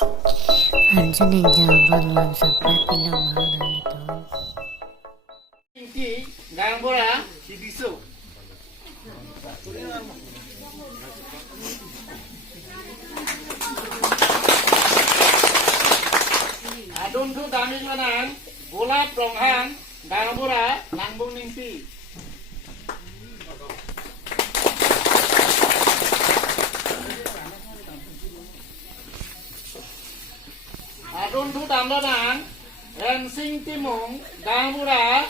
Hansun yang jawaban mangsa pratila mahal itu. Inti Gangbora Hidiso. Adun tu daming manang Golap Ronghang Gangbora Langbung Ningti. Adun tu damlanang Rensing Timung Gangbora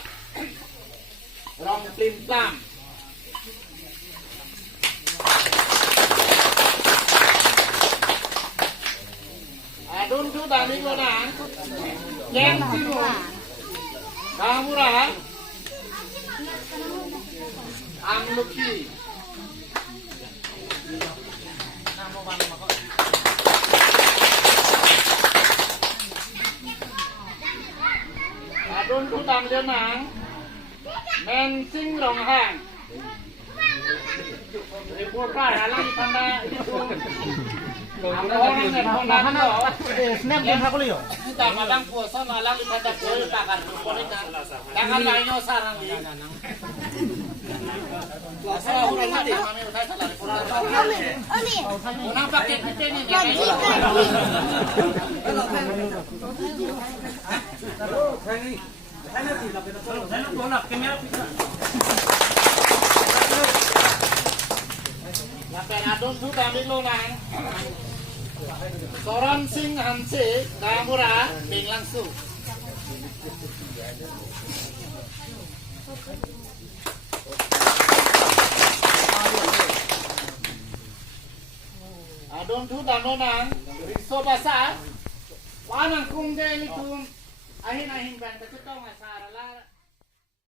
Rong Plim Plam. Adun tu daming manang Yen Timung Gangbora Ang Luki. Adun tu damlanang Men Sing Rong Hang. Reporter halang tanda itu. Orang yang pernah snap din ako liyo. kita malang puasa malang tanda koi pakar politik. Jangan lainnya sarang ini. Asal orang mati kami utai salah reporter. Unang pakai kita ni jangan. Lapeng adun tu kami lonang. Soran Sing Hanse Gangbora Bing Langsu. Adun tu danonang Riso Basa Wanang Kung Deli tu ahin bang ketong asara